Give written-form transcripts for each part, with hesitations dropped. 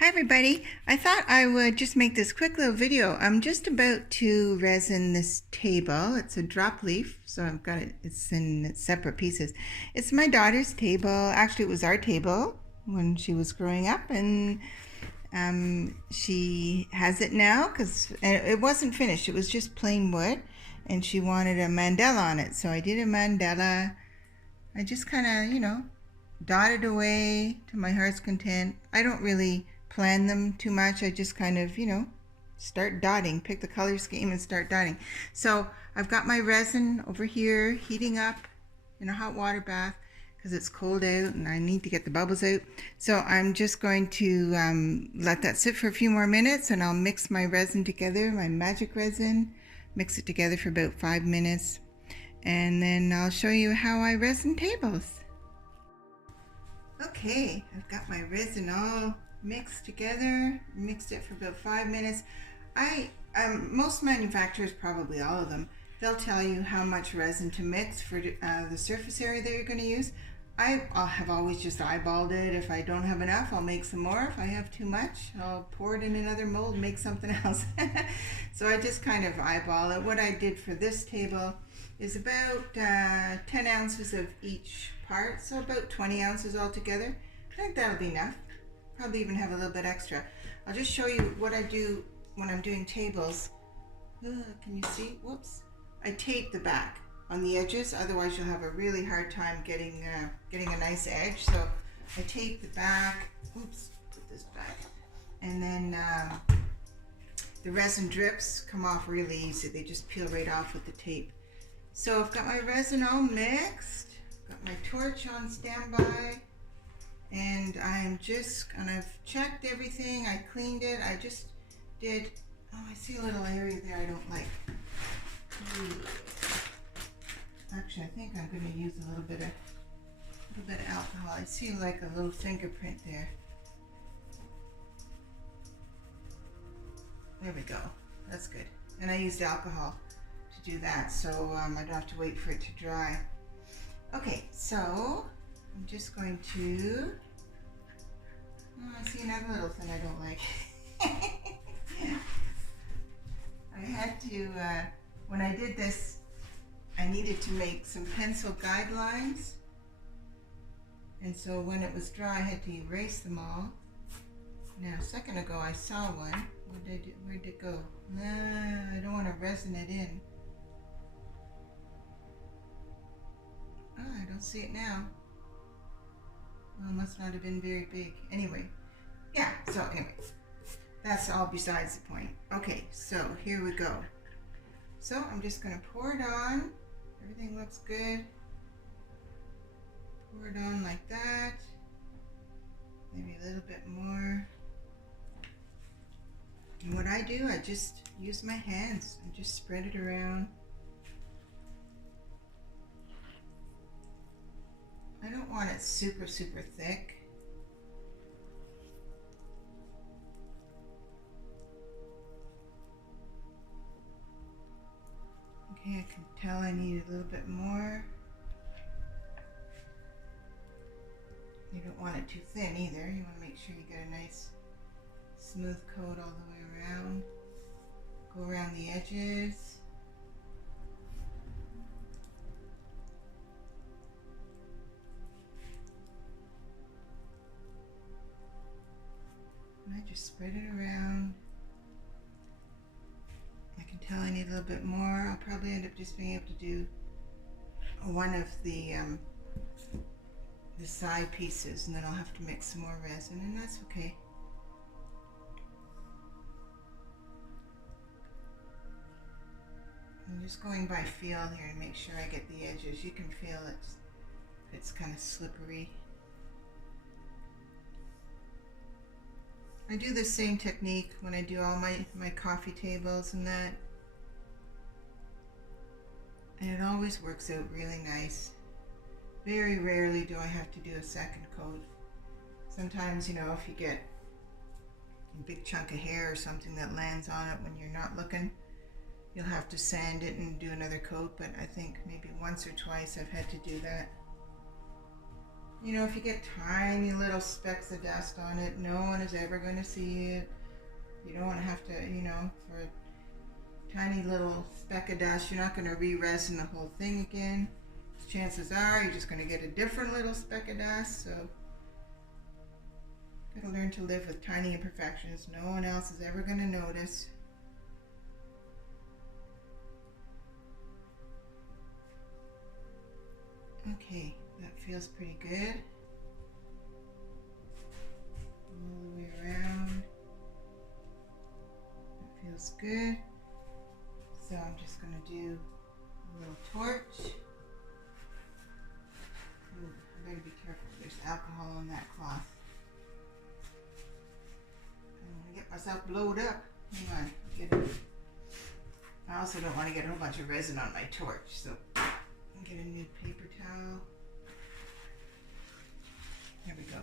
Hi everybody, I thought I would just make this quick little video. I'm just about to resin this table. It's a drop leaf, so I've got it, it's in separate pieces. It's my daughter's table. Actually, it was our table when she was growing up, and she has it now because it wasn't finished. It was just plain wood, and she wanted a mandala on it. So I did a mandala. I just kind of, dotted away to my heart's content. I don't really plan them too much. I just kind of, start dotting, pick the color scheme and start dotting. So I've got my resin over here heating up in a hot water bath because it's cold out and I need to get the bubbles out. So I'm just going to let that sit for a few more minutes, and I'll mix my resin together, my Magic Resin, mix it together for about 5 minutes, and then I'll show you how I resin tables. Okay, I've got my resin all mixed together, mixed it for about 5 minutes. Most manufacturers, probably all of them, they'll tell you how much resin to mix for the surface area that you're going to use. I have always just eyeballed it. If I don't have enough, I'll make some more. If I have too much, I'll pour it in another mold and make something else. So I just kind of eyeball it. What I did for this table is about 10 ounces of each part, so about 20 ounces altogether. I think that'll be enough. Probably even have a little bit extra. I'll just show you what I do when I'm doing tables. Can you see? Whoops. I tape the back on the edges, otherwise you'll have a really hard time getting a nice edge. So I tape the back. Oops, put this back. And then the resin drips come off really easy. They just peel right off with the tape. So I've got my resin all mixed, got my torch on standby, and I've checked everything, I cleaned it, I just did, I see a little area there I don't like. Actually, I think I'm going to use a little bit of alcohol. I see like a little fingerprint there. There we go, that's good. And I used alcohol to do that, so I don't have to wait for it to dry. Okay, so I'm just going to, I see another little thing I don't like. I had to, when I did this, I needed to make some pencil guidelines, and so when it was dry I had to erase them all. Now a second ago I saw one. Where'd it go? I don't want to resin it in. Oh, I don't see it now. Well, it must not have been very big. Anyway, yeah, so anyway, that's all besides the point. Okay, so here we go. So I'm just going to pour it on. Everything looks good. Pour it on like that. Maybe a little bit more. And what I do, I just use my hands and just spread it around. I don't want it super thick. Okay, I can tell I need a little bit more. You don't want it too thin either. You want to make sure you get a nice smooth coat all the way around. Go around the edges. I just spread it around. I can tell I need a little bit more. I'll probably end up just being able to do one of the side pieces, and then I'll have to mix some more resin, and that's okay. I'm just going by feel here to make sure I get the edges. You can feel it's kind of slippery. I do the same technique when I do all my coffee tables and that. And it always works out really nice. Very rarely do I have to do a second coat. Sometimes, if you get a big chunk of hair or something that lands on it when you're not looking, you'll have to sand it and do another coat, but I think maybe once or twice I've had to do that. You know, if you get tiny little specks of dust on it, no one is ever going to see it. You don't want to have to, you know, for a tiny little speck of dust, you're not going to re-resin the whole thing again. Chances are you're just going to get a different little speck of dust, so gotta learn to live with tiny imperfections. No one else is ever going to notice. Okay, that feels pretty good. All the way around. That feels good. So I'm just going to do a little torch. Ooh, I better be careful. There's alcohol on that cloth. I don't want to get myself blowed up. Hang on. Get it. I also don't want to get a whole bunch of resin on my torch, so I'll get a new paper towel. There we go.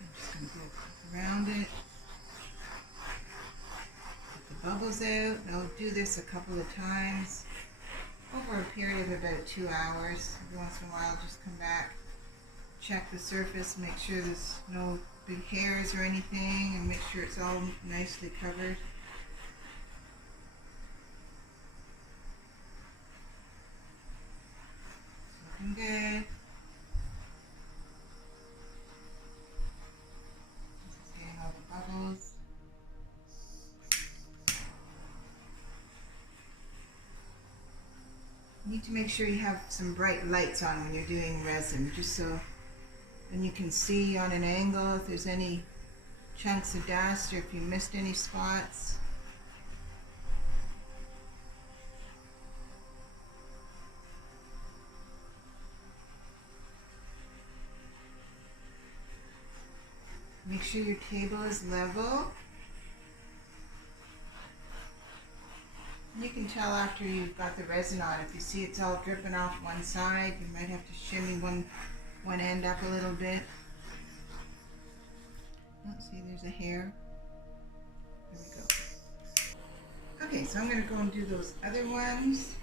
I'm just going to go around it. Get the bubbles out. I'll do this a couple of times over a period of about 2 hours. Every once in a while, just come back, check the surface, make sure there's no big hairs or anything, and make sure it's all nicely covered. Looking good. Just getting all the bubbles. You need to make sure you have some bright lights on when you're doing resin, just so then you can see on an angle if there's any chunks of dust or if you missed any spots. Make sure your table is level. You can tell after you've got the resin on, if you see it's all dripping off one side, you might have to shimmy one end up a little bit. Oh, see, there's a hair. There we go. Okay, so I'm going to go and do those other ones.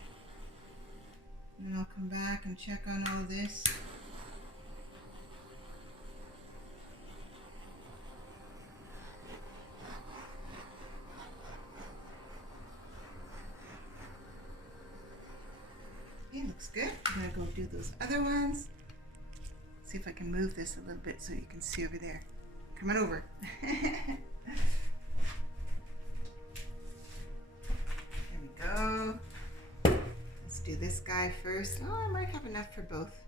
And then I'll come back and check on all this. Okay, looks good. I'm going to go do those other ones. See if I can move this a little bit so you can see over there. Come on over. There we go. Let's do this guy first. Oh, I might have enough for both.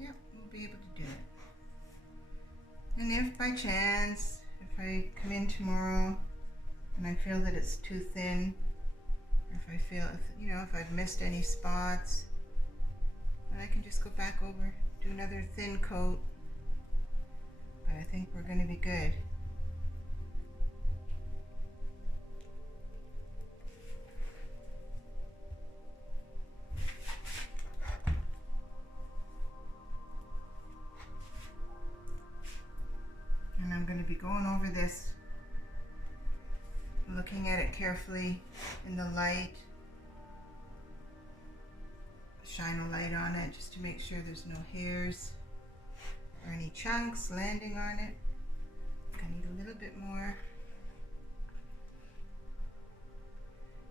Yep, we'll be able to do it. And if by chance, if I come in tomorrow and I feel that it's too thin, or if I feel, if I've missed any spots, then I can just go back over, do another thin coat. But I think we're going to be good. And I'm going to be going over this, looking at it carefully in the light, shine a light on it just to make sure there's no hairs or any chunks landing on it. I need a little bit more.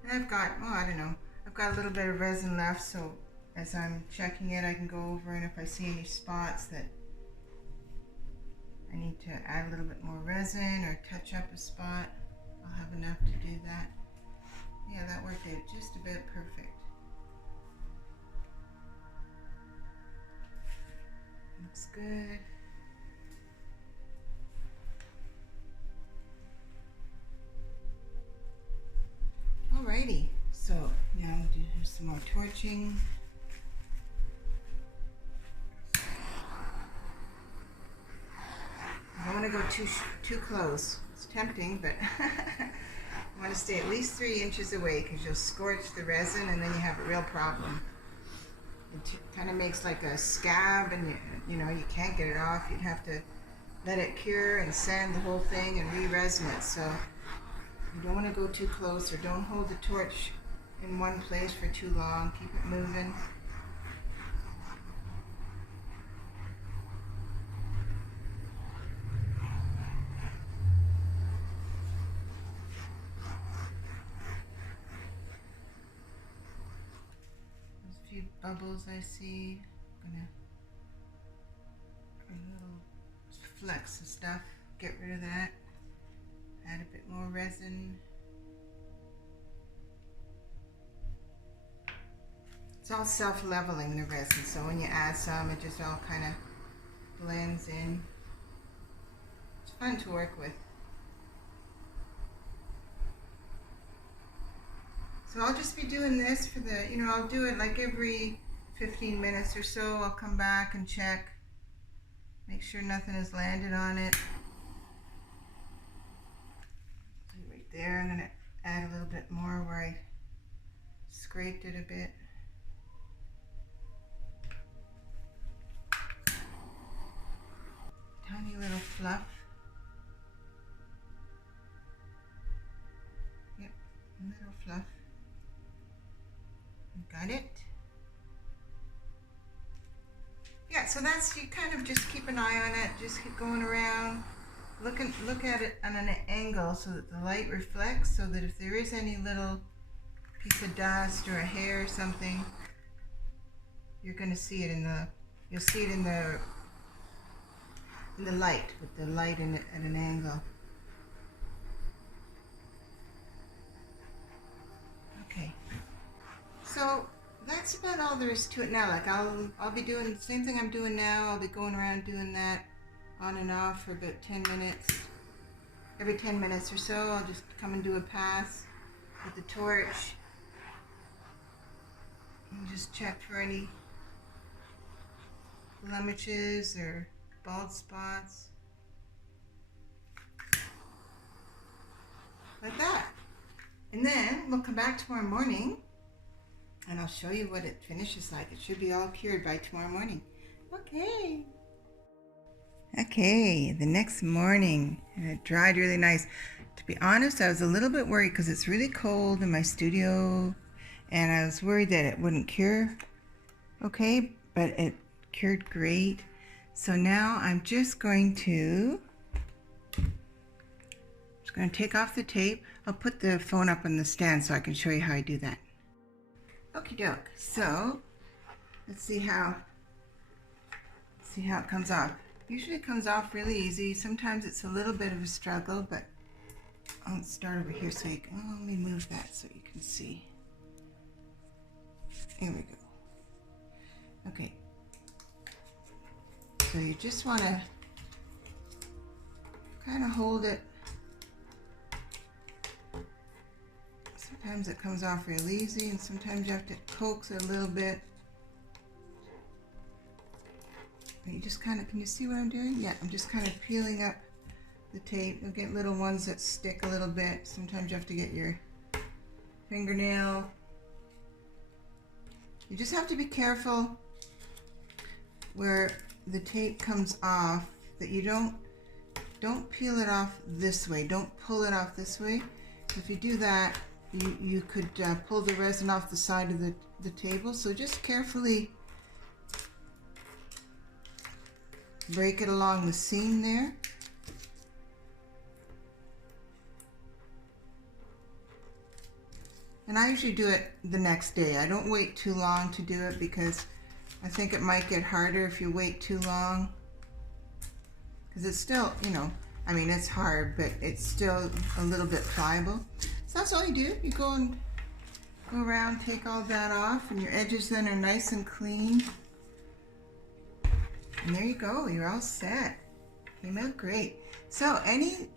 And I've got, I've got a little bit of resin left, so as I'm checking it I can go over, and if I see any spots that I need to add a little bit more resin or touch up a spot, I'll have enough to do that. Yeah, that worked out just about perfect. Looks good. Alrighty, so now we'll do some more torching. go too close. It's tempting, but you want to stay at least 3 inches away because you'll scorch the resin and then you have a real problem. It kind of makes like a scab, and you know, you can't get it off. You'd have to let it cure and sand the whole thing and re-resin it. So you don't want to go too close, or don't hold the torch in one place for too long. Keep it moving. There's a few bubbles I see. I'm gonna a little flecks and stuff. Get rid of that. Add a bit more resin. It's all self-leveling, the resin, so when you add some, it just all kind of blends in. It's fun to work with. So I'll just be doing this for the, you know, I'll do it like every 15 minutes or so. I'll come back and check. Make sure nothing has landed on it. So right there, I'm going to add a little bit more where I scraped it a bit. Tiny little fluff. Yep, a little fluff. Got it? Yeah, so that's, you kind of just keep an eye on it, just keep going around, look at it on an angle so that the light reflects, so that if there is any little piece of dust or a hair or something, you're going to see it you'll see it in the light, with the light in it at an angle. Okay. So that's about all there is to it now. Like I'll be doing the same thing I'm doing now. I'll be going around doing that on and off for about 10 minutes. Every 10 minutes or so, I'll just come and do a pass with the torch and just check for any blemishes or bald spots. Like that. And then we'll come back tomorrow morning and I'll show you what it finishes like. It should be all cured by tomorrow morning. Okay. Okay, the next morning, and it dried really nice. To be honest, I was a little bit worried because it's really cold in my studio, and I was worried that it wouldn't cure okay, but it cured great. So now I'm just going to take off the tape. I'll put the phone up on the stand so I can show you how I do that. Okie doke. So let's see how it comes off. Usually it comes off really easy. Sometimes it's a little bit of a struggle, but I'll start over here so you can, let me move that so you can see. Here we go. Okay. So you just want to kind of hold it. Sometimes it comes off real easy, and sometimes you have to coax it a little bit. And you just kind of, can you see what I'm doing? Yeah, I'm just kind of peeling up the tape. You'll get little ones that stick a little bit. Sometimes you have to get your fingernail. You just have to be careful where the tape comes off, that you don't peel it off this way. Don't pull it off this way. If you do that, you could pull the resin off the side of the table. So just carefully break it along the seam there. And I usually do it the next day. I don't wait too long to do it because I think it might get harder if you wait too long. Because it's still, you know, I mean, it's hard, but it's still a little bit pliable. So that's all you do. You go around, take all that off, and your edges then are nice and clean. And there you go, you're all set. Came out great. So any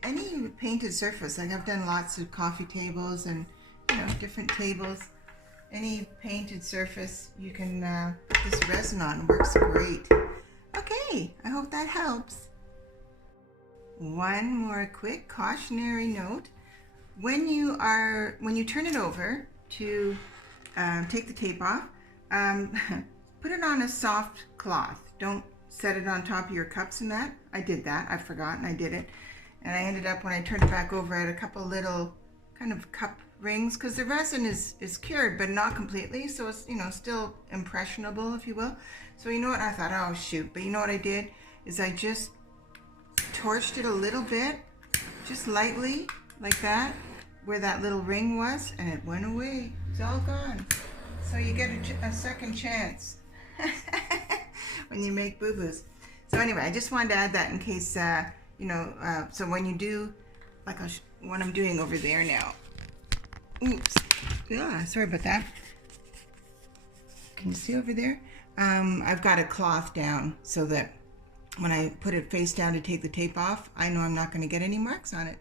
painted surface, like I've done lots of coffee tables and, you know, different tables. Any painted surface, you can put this resin on. It works great. Okay, I hope that helps. one more quick cautionary note. When you turn it over to take the tape off, put it on a soft cloth. Don't set it on top of your cups and that. I did that. I forgot and I did it. And I ended up, when I turned it back over, I had a couple little kind of cup rings, because the resin is cured, but not completely. So it's, you know, still impressionable, if you will. So you know what? I thought, oh shoot. But you know what I did? Is I just torched it a little bit, just lightly, like that, where that little ring was, and it went away. It's all gone. So you get a second chance when you make boo-boos. So anyway, I just wanted to add that in case, you know, so when you do, like what I'm doing over there now. Oops. Yeah, sorry about that. Can you see over there? I've got a cloth down so that when I put it face down to take the tape off, I know I'm not going to get any marks on it.